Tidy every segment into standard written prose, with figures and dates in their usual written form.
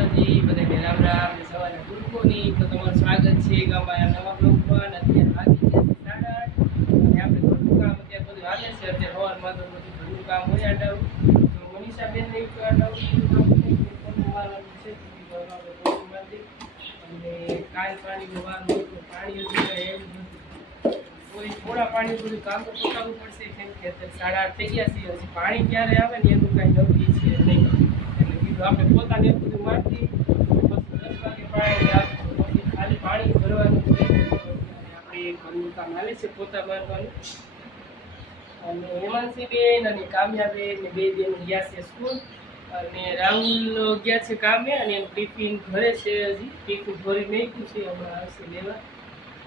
માતાજી, બધાને રામ રામ ને સવારના ગુડ મોર્નિંગ. તો તમારું સ્વાગત છે અમારા નવા બ્લોગમાં. અત્યારે વાગી ગયા છે 8:30 અને આપણે ઘરનું કામ અત્યારે બધું હાલે છે. અત્યારે સવારમાં તો બધું ઘરનું કામ હોય આડાવું. તો મનીષાબેનને એક આડાવું છે અને કાલ પાણીનો વાર હોય તો પાણી હજી એવું બધું કોઈ થોડા પાણી બધું કામ તો પતાવવું પડશે, કેમ કે અત્યારે 8:30 થઈ ગયા છે. હજી પાણી ક્યારે આવે ને એનું કાંઈ નક્કી છે નહીં. એટલે કીધું આપણે પોતાને એવું બધું માટી પછી 10 વાગે પાણી આવે પછી ખાલી પાણી ભરવાનું છે. આપણે ઘરનું કામ હાલે છે પોતા મારવાનું. અને હેમાંશીબેન અને કામ્યાબેન ને બે બેન ગયા છે સ્કૂલ અને રાહુલ ગયા છે કામે અને એનું ટિફિન ઘરે છે. હજી ટિફિન ભરી નાખ્યું છે, હમણાં આવશે લેવા.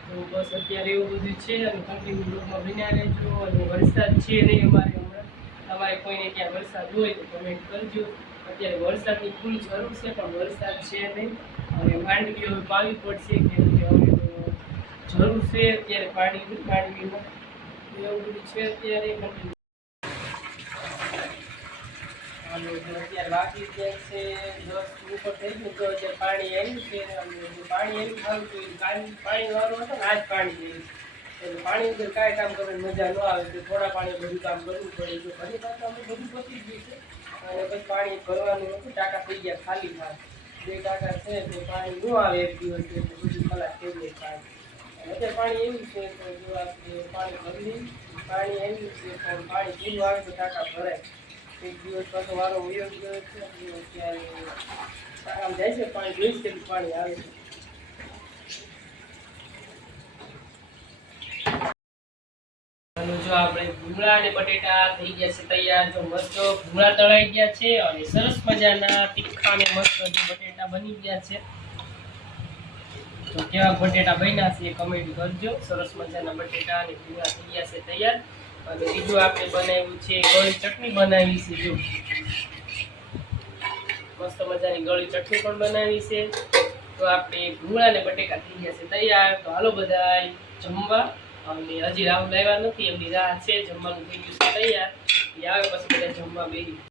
તો બસ અત્યારે એવું બધું છે અને કન્ટિન્યુ બ્લોગમાં બન્યા રહેજો. અને વરસાદ છે નહીં અમારે હમણાં. તમારે કોઈને ત્યાં વરસાદ હોય તો કમેન્ટ કરજો. અત્યારે વરસાદની ફૂલ જરૂર છે પણ વરસાદ છે નહીં અને માંડવી હવે પાવી પડશે, કેમ કે હવે તો જરૂર છે અત્યારે પાણીની માંડવીમાં. એવું બધું છે અત્યારે કન્ટિન્યુ. અત્યારે વાગી ગયા છે 10 ઉપર થઈ ગયું તો અત્યારે પાણી આવ્યું છે. અને પાણી આવ્યું સારું તો પાણી વાળું હતો ને આજ પાણી આવ્યું એટલે પાણી વગર કાંઈ કામ કરવાની મજા ન આવે. તો થોડા પાણી બધું કામ કરવું પડે. જો ઘણી પાસે અમે બધું પતી ગયું છે અને પછી પાણી ભરવાનું હતું. ટાંકા થઈ ગયા ખાલી થાય 2 ટાંકા છે તો પાણી ન આવે એક દિવસ એટલે બધું ખલાસ થઈ જાય પાણી. અને અત્યારે પાણી એવું છે તો જો આપણે પાણી ભરી પાણી આવ્યું છે પણ પાણી ધીરું આવે તો ટાંકા ભરાય. એક દિવસ પાછો વારો વયો ગયો છે ત્યારે આમ જાય છે પાણી જોઈશ તેટલું પાણી આવે છે. જો આપણે ભૂંગળા અને બટેટા થઈ ગયા છે તૈયાર. જો મસ્ત ભૂંગળા તળાઈ ગયા છે અને સરસ મજાના તીખા અને મસ્ત બટેટા બની ગયા છે. તો કેવા બટેટા બન્યા છે કમેન્ટ કરજો. સરસ મજાના બટેટા અને ભૂંગળા થઈ ગયા છે તૈયાર. અને બીજું આપણે બનાવ્યું છે ગળી ચટણી બનાવી છે. જો મસ્ત મજાની ગળી ચટણી પણ બનાવી છે. તો આપણે ભૂંગળા અને બટેકા થઈ ગયા છે તૈયાર. તો હાલો બધા જમવા. અને હજી રાહુલ આવ્યા નથી, એમની રાહ છે. જમવાનું થઈ ગયું છે તૈયાર. એ આવે પછી બધા જમવા બેસી.